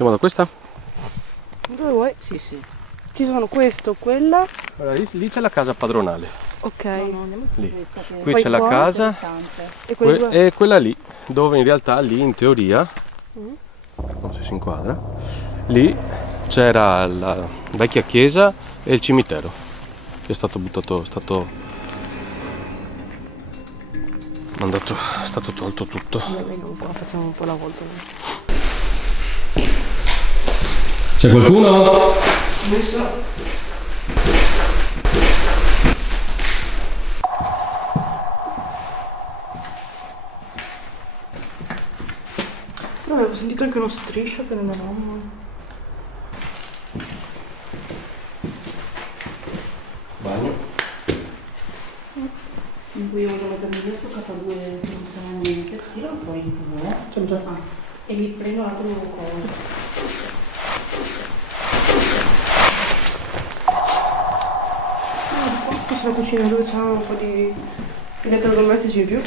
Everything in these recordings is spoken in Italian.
Andiamo da questa? Dove vuoi? Sì, sì. Ci sono questo, quella. Allora, lì c'è la casa padronale. Ok. No, no, andiamo in Lì. fretta, che Qui Poi c'è la qua? casa interessante. E quelle due. e quella lì, dove in realtà lì in teoria, Mm. non so se si inquadra, lì c'era la vecchia chiesa e il cimitero, che è stato buttato, è stato mandato, è stato tolto tutto. Veniamo qua, facciamo un po' la volta. C'è qualcuno? Però avevo sentito anche uno striscio che non eravamo. Bagno. In cui io voglio mettermi questo K2 che non sa niente. Tiralo fuori in TV, eh? C'è già. Ah, e mi prendo l'altro coso. Questa è la cucina dove c'è un po' di elettrodomestici in più.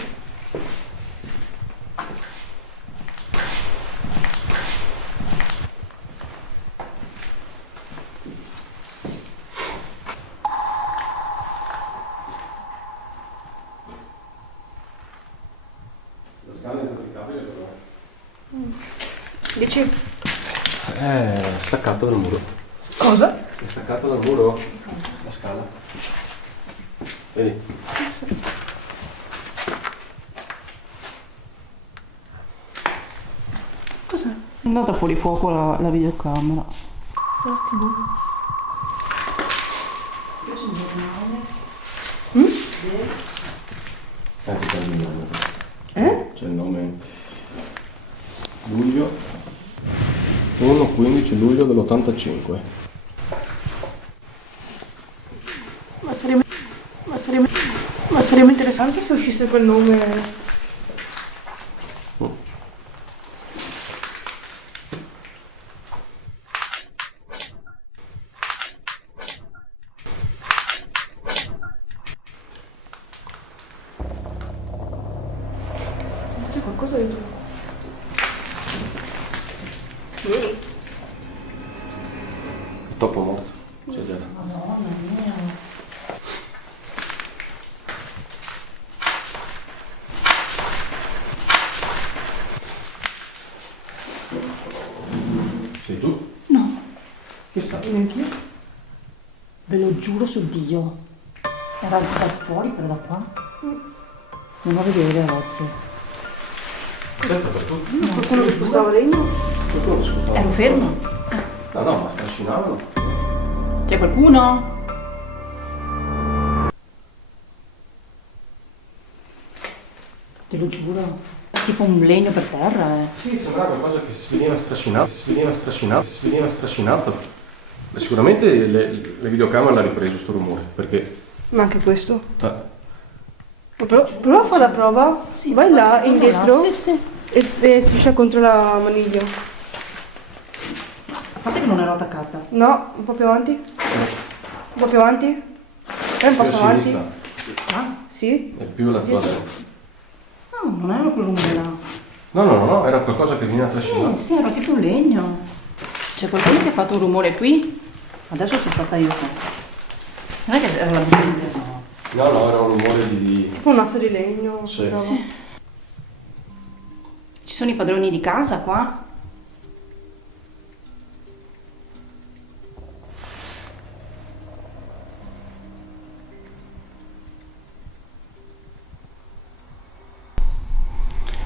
La scala è praticabile però. Dici? È staccata dal muro. Cosa? È staccata dal muro? La scala. Vedi? Cos'è? È andata fuori fuoco la videocamera. Che buono. Anche c'è il nome. C'è il nome. Luglio. 1-15 luglio dell'85. Ma sarebbe interessante se uscisse quel nome. C'è qualcosa dentro. Sì. Topo morto. C'è già. Madonna mia. Sei tu? No, Chi sta? Neanch'io. ve lo giuro su Dio. Era da fuori, però da qua. Non a vedere, ragazzi. Aspetta, per tu? Qualcuno che spostava legno? Qualcuno che spostava? Ero ferma. No, no, ma strascinavano. C'è qualcuno? Te lo giuro. Tipo un legno per terra, eh. Sì, sembrava qualcosa che si veniva strascinato, si veniva strascinato. Ma sicuramente le videocamere l'ha ripreso sto rumore, perché... Ma anche questo. Ah, Prova a fare la prova. Sì, Vai là, guarda, indietro. Sì, sì. E striscia contro la maniglia. Guarda che non ero attaccata. No, un po' più avanti. Un po' più avanti. Un più passo a avanti. sinistra Ah, Sì. e più la tua destra. no, non ero quel rumore là. No, era qualcosa che veniva Sì, trascinato. sì, era tipo un legno. C'è qualcuno che ha fatto un rumore qui? Adesso sono stata io qua. Non è che era la briglia, no. No, era un rumore di... Tipo un asso di legno. Sì. bravo. Sì. Ci sono i padroni di casa qua?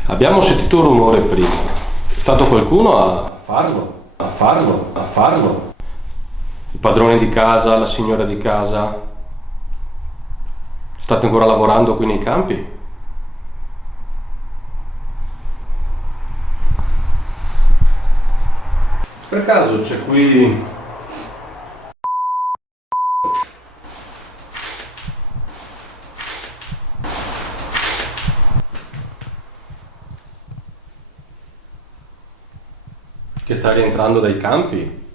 Abbiamo sentito un rumore prima. È stato qualcuno a farlo. Il padrone di casa, la signora di casa. State ancora lavorando qui nei campi? Per caso c'è qui... che sta rientrando dai campi?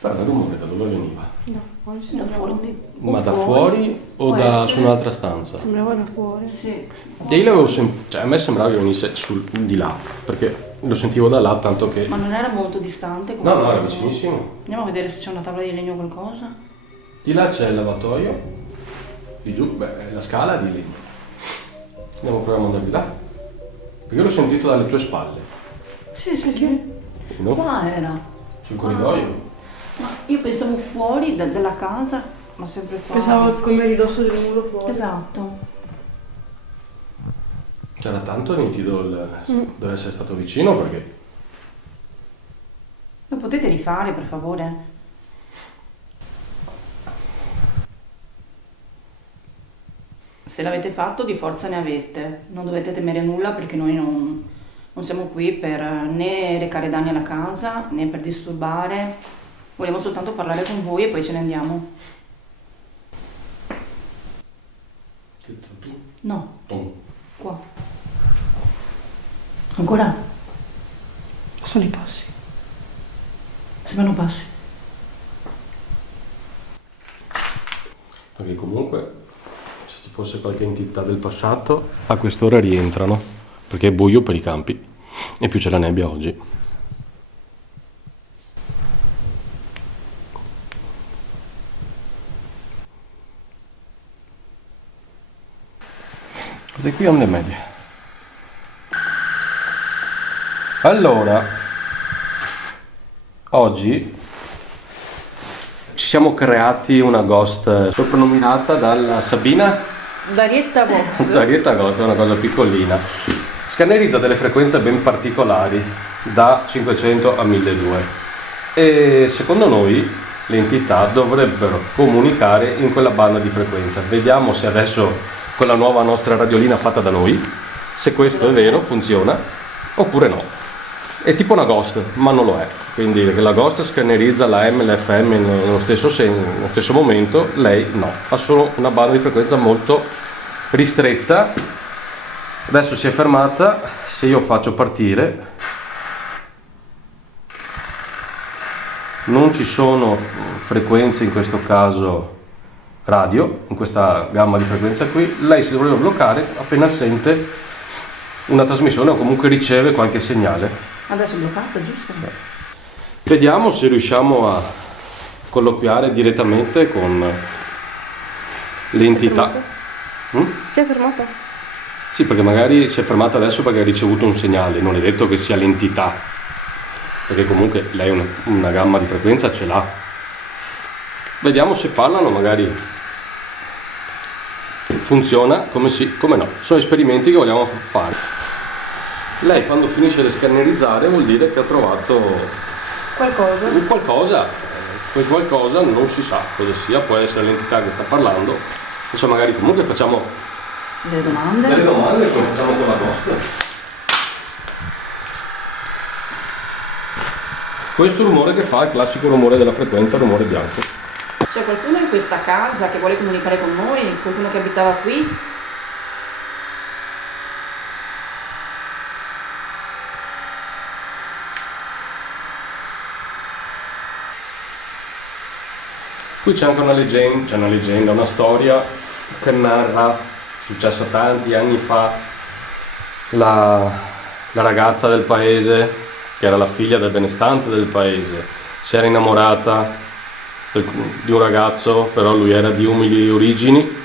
Guarda il rumore da dove veniva? No, poi Da sembrava, fuori. Ma da fuori o Può da essere. su un'altra stanza? sembrava da fuori. Sì. E io l'avevo cioè, a me sembrava che venisse di là, perché lo sentivo da là, tanto che... Ma non era molto distante? No, no, era vicinissimo. Andiamo a vedere se c'è una tavola di legno o qualcosa. Di là c'è il lavatoio, di giù, beh, la scala è di legno. Andiamo a provare a andare di là. Perché io l'ho sentito dalle tue spalle, Sì, sì. no? Qua era. Sul corridoio. Ma io pensavo fuori della casa, ma sempre qua. Pensavo come ridosso del muro fuori. Esatto. C'era tanto nitido deve essere stato vicino perché... Lo potete rifare, per favore? Se l'avete fatto, di forza ne avete. Non dovete temere nulla perché noi non siamo qui per né recare danni alla casa né per disturbare. Volevo soltanto parlare con voi e poi ce ne andiamo. Tu? No, Tu. qua. Ancora? Sono i passi. Sembrano passi. Perché comunque, se ci fosse qualche entità del passato, a quest'ora rientrano, perché è buio per i campi e più c'è la nebbia oggi. Guarda qui onde medie. Allora, oggi ci siamo creati una ghost soprannominata dalla Sabina Darietta Box. Darietta Ghost, è una cosa piccolina. Scannerizza delle frequenze ben particolari, da 500 a 1200. E secondo noi le entità dovrebbero comunicare in quella banda di frequenza. Vediamo se adesso con la nuova nostra radiolina fatta da noi, se questo è vero, funziona, oppure no. È tipo una ghost, ma non lo è. Quindi la ghost scannerizza la M e la FM nello stesso momento, lei no. Ha solo una banda di frequenza molto ristretta. Adesso si è fermata. Se io faccio partire, non ci sono frequenze, in questo caso radio, in questa gamma di frequenza qui. Lei si dovrebbe bloccare appena sente una trasmissione o comunque riceve qualche segnale. Adesso è bloccata, giusto? Vediamo se riusciamo a colloquiare direttamente con l'entità. Si è fermata? Sì, perché magari si è fermata adesso perché ha ricevuto un segnale, non è detto che sia l'entità, perché comunque lei una gamma di frequenza ce l'ha. Vediamo se parlano, magari funziona come sì, come no. Sono esperimenti che vogliamo fare. Lei quando finisce di scannerizzare vuol dire che ha trovato Qualcosa? un qualcosa. Quel qualcosa non si sa cosa sia, può essere l'entità che sta parlando. Adesso magari comunque facciamo Delle domande? delle domande come facciamo con la nostra. Questo rumore che fa è il classico rumore della frequenza, rumore bianco. C'è qualcuno in questa casa che vuole comunicare con noi? Qualcuno che abitava qui? Qui c'è anche una leggenda, una storia che narra, successa tanti anni fa, la ragazza del paese, che era la figlia del benestante del paese, si era innamorata di un ragazzo, però lui era di umili origini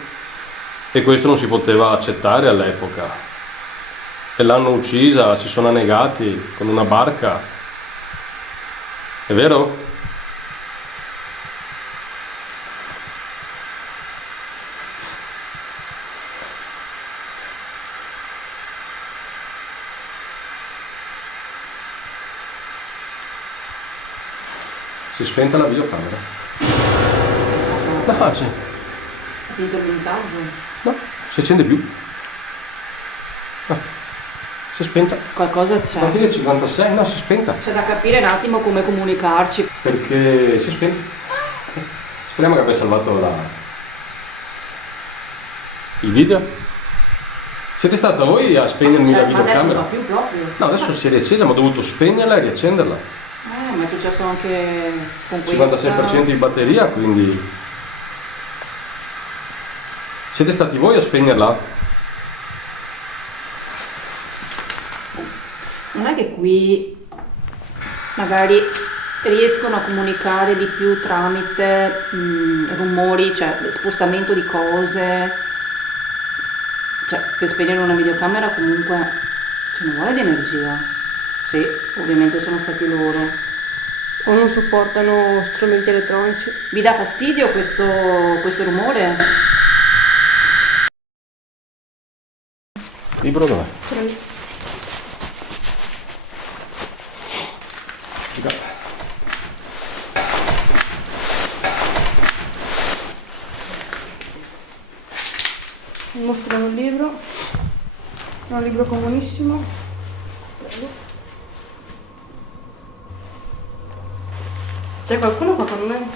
e questo non si poteva accettare all'epoca. E l'hanno uccisa, si sono annegati con una barca. È vero? Si è spenta la videocamera? No, sì. Ha finito il montaggio? No, si accende più. No, si è spenta. Qualcosa c'è. Alla fine 56, no, si è spenta. C'è da capire un attimo come comunicarci. Perché si è spenta. Speriamo che abbia salvato il video. Siete stata voi a spegnermi la Ma adesso non videocamera? va più proprio. No, adesso si è riaccesa, ma ho dovuto spegnerla e riaccenderla. ma è successo anche con questa. 56% di batteria, quindi... Siete stati voi a spegnerla? Non è che qui magari riescono a comunicare di più tramite rumori, cioè spostamento di cose, cioè per spegnere una videocamera comunque ce ne vuole di energia, sì, ovviamente sono stati loro. O non sopportano strumenti elettronici. Vi dà fastidio questo rumore? Libro dov'è? Mostriamo il libro. È un libro comunissimo. Prego. C'è qualcuno qua con me?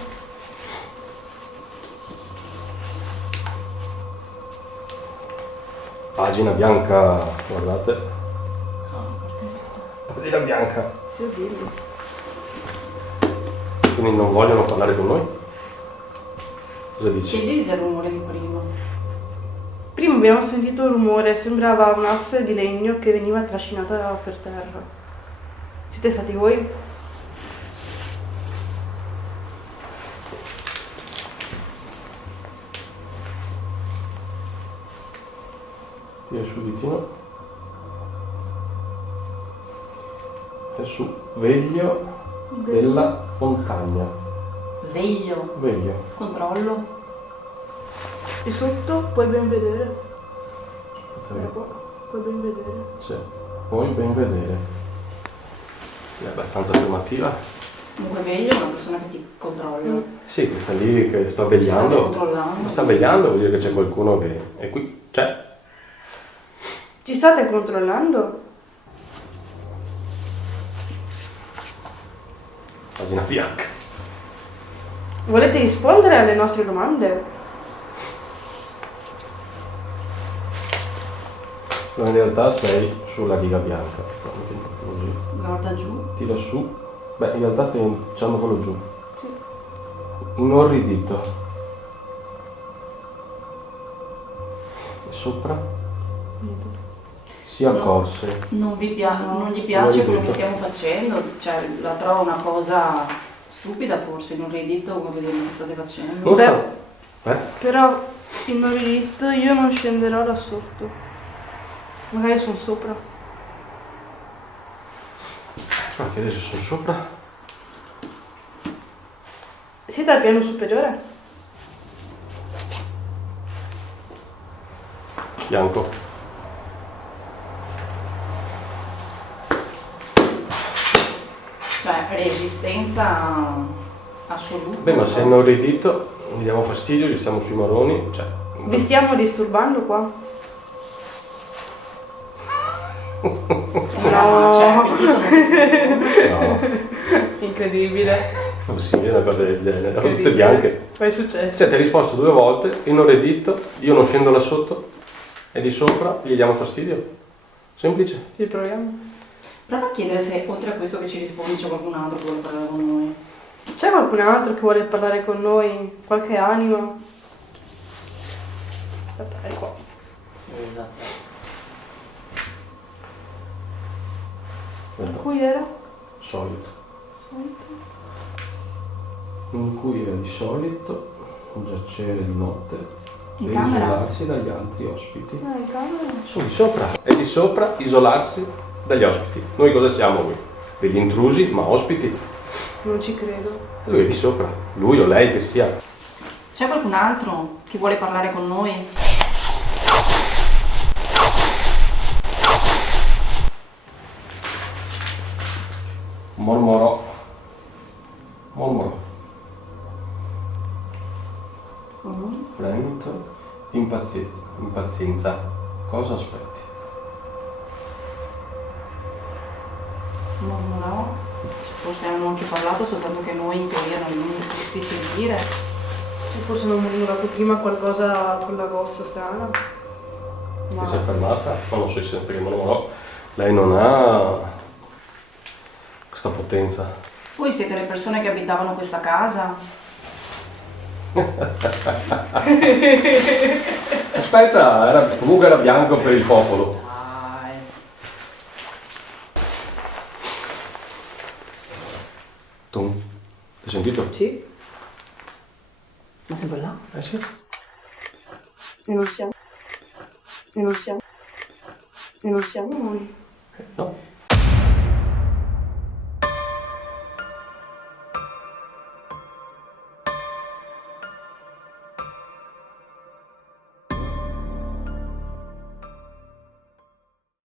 Pagina bianca, guardate. Pagina bianca. Sì, oddio. Quindi non vogliono parlare con noi? Cosa dici? Chiedili del rumore di prima. Prima abbiamo sentito un rumore, sembrava un'asse di legno che veniva trascinata per terra. Siete stati voi? Tira su il ditino. E su, veglio della montagna. Veglio. Veglio. Controllo. E sotto puoi ben vedere. Aspetta, Puoi ben vedere. sì, puoi ben vedere. È abbastanza affermativa. Comunque veglio è una persona che ti controlla. Sì, che sta lì, che sta Ci sta vegliando. controllando. Sta vegliando, vuol dire che c'è qualcuno che è qui. C'è. Ci state controllando? Pagina bianca. Volete rispondere alle nostre domande? Ma in realtà sei sulla riga bianca. Così. Guarda giù. Tira su. Beh, in realtà stai iniziando quello giù. Sì. Inorridito. E sopra? Si accorse. Non gli Non piace lo quello vedo. che stiamo facendo, cioè la trova una cosa stupida forse, inorridito come che state facendo. Non Beh. sta. Però, inorridito, io non scenderò da sotto. Magari sono sopra. Ma che adesso sono sopra? Siete al piano superiore? Bianco. Cioè resistenza assoluta. Beh, ma se è inorridito, gli diamo fastidio, gli stiamo sui maroni. Cioè, Vi stiamo disturbando qua? No, cioè, il dito non no, Incredibile. possibile una cosa del genere. Erano tutte bianche. Poi è successo. Cioè, ti ha risposto 2 volte, inorridito, io non scendo là sotto e di sopra gli diamo fastidio. Semplice. Riproviamo. Prova a chiedere se oltre a questo che ci rispondi c'è qualcun altro che vuole parlare con noi. C'è qualcun altro che vuole parlare con noi? Qualche anima? Aspetta, è qua. Sì, esatto. In cui era? Solito. In cui era di solito giacere di notte In e camera? isolarsi dagli altri ospiti. Ah, in camera? Su di sopra. E di sopra isolarsi dagli ospiti. Noi cosa siamo qui? Degli intrusi, ma ospiti. Non ci credo. Lui è di sopra. Lui o lei che sia. C'è qualcun altro che vuole parlare con noi? Mormorò. Mormorò. Fremito. Impazienza. Impazienza. Cosa aspetti? Mormorò. Forse hanno anche parlato, soltanto che noi in teoria non abbiamo potuti sentire. Forse non ho murmurato prima qualcosa con la voce strana. Ti sei fermata? Ma non so se perché mormorò. Lei non ha questa potenza. Voi siete le persone che abitavano questa casa? Aspetta, comunque era bianco per il popolo. Dai. Tu, hai sentito? Sì, Ma sempre là? Eh sì. e non siamo noi. No.